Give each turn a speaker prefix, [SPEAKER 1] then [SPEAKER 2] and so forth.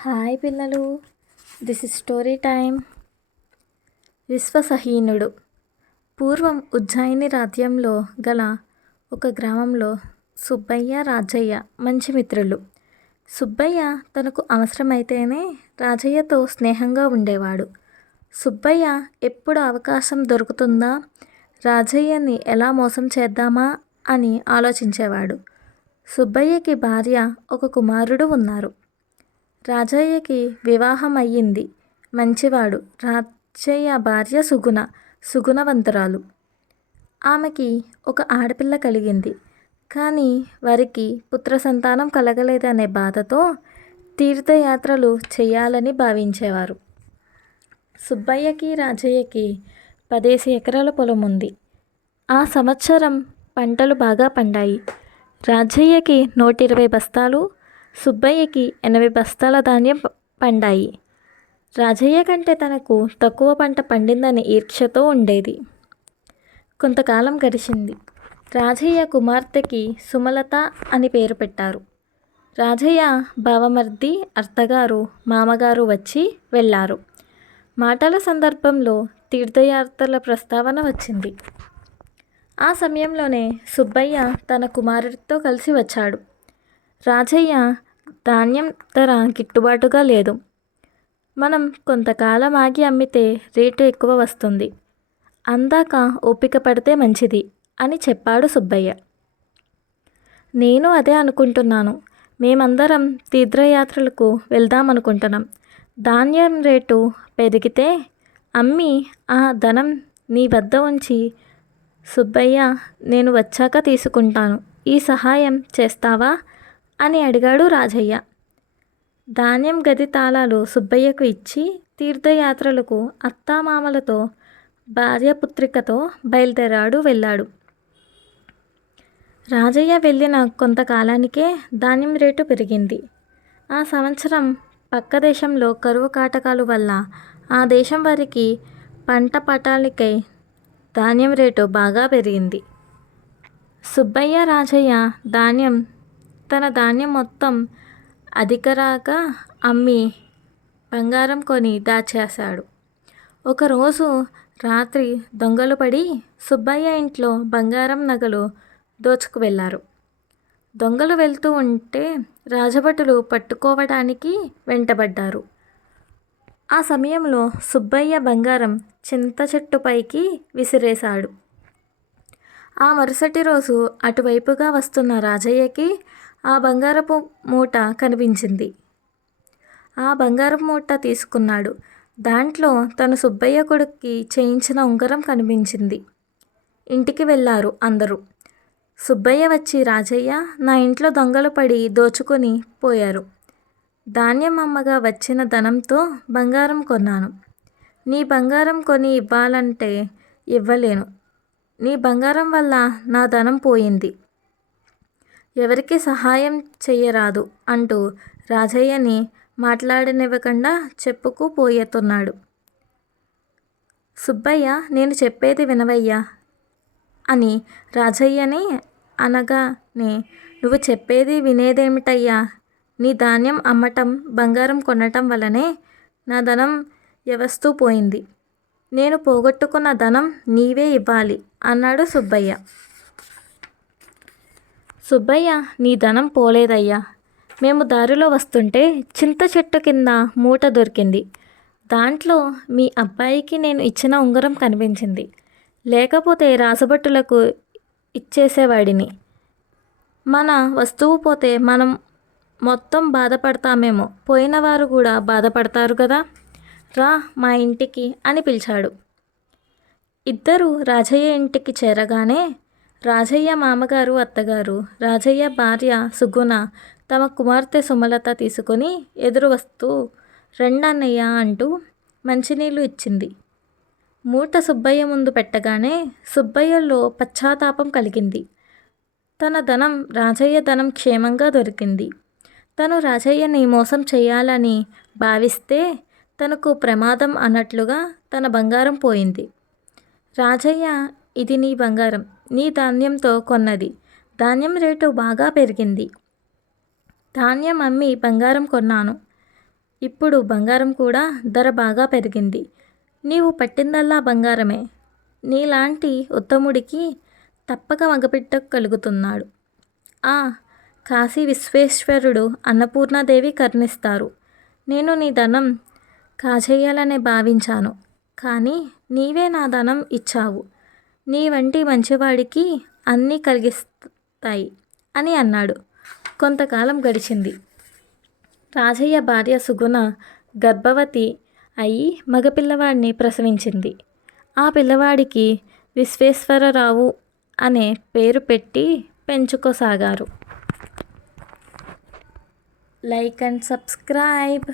[SPEAKER 1] Hi పిల్లలు. This is story time విశ్వసహీనుడు. పూర్వం ఉజ్జాయిని రాజ్యంలో గల ఒక గ్రామంలో సుబ్బయ్య రాజయ్య మంచి మిత్రులు. సుబ్బయ్య తనకు అవసరమైతేనే రాజయ్యతో స్నేహంగా ఉండేవాడు. సుబ్బయ్య ఎప్పుడు అవకాశం దొరుకుతుందా రాజయ్యని ఎలా మోసం చేద్దామా అని ఆలోచించేవాడు. సుబ్బయ్యకి భార్య ఒక కుమారుడు ఉన్నారు. రాజయ్యకి వివాహం అయ్యింది మంచివాడు. రాజయ్య భార్య సుగుణ సుగుణవంతురాలు. ఆమెకి ఒక ఆడపిల్ల కలిగింది. కానీ వారికి పుత్ర సంతానం కలగలేదనే బాధతో తీర్థయాత్రలు చేయాలని భావించేవారు. సుబ్బయ్యకి రాజయ్యకి పదేసి ఎకరాల పొలం ఉంది. ఆ సంవత్సరం పంటలు బాగా పండాయి. రాజయ్యకి నూట ఇరవై బస్తాలు సుబ్బయ్యకి ఎనభై బస్తాల ధాన్యం పండాయి. రాజయ్య కంటే తనకు తక్కువ పంట పండిందని ఈర్ష్యతో ఉండేది. కొంతకాలం గడిచింది. రాజయ్య కుమార్తెకి సుమలత అని పేరు పెట్టారు. రాజయ్య బావమర్ది అర్తగారు మామగారు వచ్చి వెళ్ళారు. మాటల సందర్భంలో తీర్థయాత్రల ప్రస్తావన వచ్చింది. ఆ సమయంలోనే సుబ్బయ్య తన కుమారుడితో కలిసి వచ్చాడు. రాజయ్య ధాన్యం ధర గిట్టుబాటుగా లేదు. మనం కొంతకాలం ఆగి అమ్మితే రేటు ఎక్కువ వస్తుంది. అందాక ఓపిక పడితే మంచిది అని చెప్పాడు సుబ్బయ్య. నేను అదే అనుకుంటున్నాను. మేమందరం తీర్థయాత్రలకు వెళ్దాం అనుకుంటున్నాం ధాన్యం రేటు పెరిగితే అమ్మి ఆ ధనం నీ వద్ద ఉంచి సుబ్బయ్య నేను వచ్చాక తీసుకుంటాను. ఈ సహాయం చేస్తావా? అని అడిగాడు రాజయ్య. ధాన్యం గది తాళాలు సుబ్బయ్యకు ఇచ్చి తీర్థయాత్రలకు అత్తామామలతో భార్యపుత్రికతో బయలుదేరాడు వెళ్ళాడు. రాజయ్య వెళ్ళిన కొంతకాలానికే ధాన్యం రేటు పెరిగింది. ఆ సంవత్సరం పక్క దేశంలో కరువు కాటకాలు వల్ల ఆ దేశం వారికి పంట పటాలకై ధాన్యం రేటు బాగా పెరిగింది. సుబ్బయ్య రాజయ్య ధాన్యం తన ధాన్యం మొత్తం అధికరాక అమ్మి బంగారం కొని దాచేశాడు. ఒకరోజు రాత్రి దొంగలు పడి సుబ్బయ్య ఇంట్లో బంగారం నగలు దోచుకు వెళ్ళారు. దొంగలు వెళ్తూ ఉంటే రాజభటులు పట్టుకోవడానికి వెంటబడ్డారు. ఆ సమయంలో సుబ్బయ్య బంగారం చింత చెట్టుపైకి విసిరేశాడు. ఆ మరుసటి రోజు అటువైపుగా వస్తున్న రాజయ్యకి ఆ బంగారపు మూట కనిపించింది. ఆ బంగారపు మూట తీసుకున్నాడు. దాంట్లో తను సుబ్బయ్య కొడుక్కి చేయించిన ఉంగరం కనిపించింది. ఇంటికి వెళ్ళారు అందరూ. సుబ్బయ్య వచ్చి రాజయ్య నా ఇంట్లో దొంగలు పడి దోచుకొని పోయారు. ధాన్యం అమ్మగా వచ్చిన ధనంతో బంగారం కొన్నాను. నీ బంగారం కొని ఇవ్వాలంటే ఇవ్వలేను. నీ బంగారం వల్ల నా ధనం పోయింది. ఎవరికి సహాయం చెయ్యరాదు అంటూ రాజయ్యని మాట్లాడనివ్వకుండా చెప్పుకు పోయేతున్నాడు. సుబ్బయ్య నేను చెప్పేది వినవయ్యా అని రాజయ్యని అనగానే నువ్వు చెప్పేది వినేదేమిటయ్యా? నీ ధాన్యం అమ్మటం బంగారం కొనటం వల్లనే నా ధనం వ్యవస్తూ పోయింది. నేను పోగొట్టుకున్న ధనం నీవే ఇవ్వాలి అన్నాడు సుబ్బయ్య. సుబ్బయ్య నీ ధనం పోలేదయ్యా. మేము దారిలో వస్తుంటే చింత చెట్టు కింద మూట దొరికింది. దాంట్లో మీ అబ్బాయికి నేను ఇచ్చిన ఉంగరం కనిపించింది. లేకపోతే రాసభట్టులకు ఇచ్చేసేవాడిని. మన వస్తువు పోతే మనం మొత్తం బాధపడతామేమో. పోయిన వారు కూడా బాధపడతారు కదా? రా మా ఇంటికి అని పిలిచాడు. ఇద్దరు రాజయ్య ఇంటికి చేరగానే రాజయ్య మామగారు అత్తగారు రాజయ్య భార్య సుగుణ తమ కుమార్తె సుమలత తీసుకొని ఎదురు వస్తూ రెండన్నయ్య అంటూ మంచినీళ్ళు ఇచ్చింది. మూట సుబ్బయ్య ముందు పెట్టగానే సుబ్బయ్యలో పశ్చాత్తాపం కలిగింది. తన ధనం రాజయ్య ధనం క్షేమంగా దొరికింది. తను రాజయ్యని మోసం చేయాలని భావిస్తే తనకు ప్రమాదం అన్నట్లుగా తన బంగారం పోయింది. రాజయ్య ఇది నీ బంగారం నీ ధాన్యంతో కొన్నది. ధాన్యం రేటు బాగా పెరిగింది. ధాన్యం అమ్మి బంగారం కొన్నాను. ఇప్పుడు బంగారం కూడా ధర బాగా పెరిగింది. నీవు పట్టిందల్లా బంగారమే. నీలాంటి ఉత్తముడికి తప్పక మగబిడ్డ కలుగుతున్నాడు ఆ కాశీ విశ్వేశ్వరుడు అన్నపూర్ణాదేవి కర్ణిస్తారు. నేను నీ ధనం కాజేయాలనే భావించాను. కానీ నీవే నా ధనం ఇచ్చావు. నీ వంటి మంచివాడికి అన్నీ కలిగిస్తాయి అని అన్నాడు. కొంతకాలం గడిచింది. రాజయ్య భార్య సుగుణ గర్భవతి అయి మగపిల్లవాడిని ప్రసవించింది. ఆ పిల్లవాడికి విశ్వేశ్వరరావు అనే పేరు పెట్టి పెంచుకోసాగారు. Like and subscribe.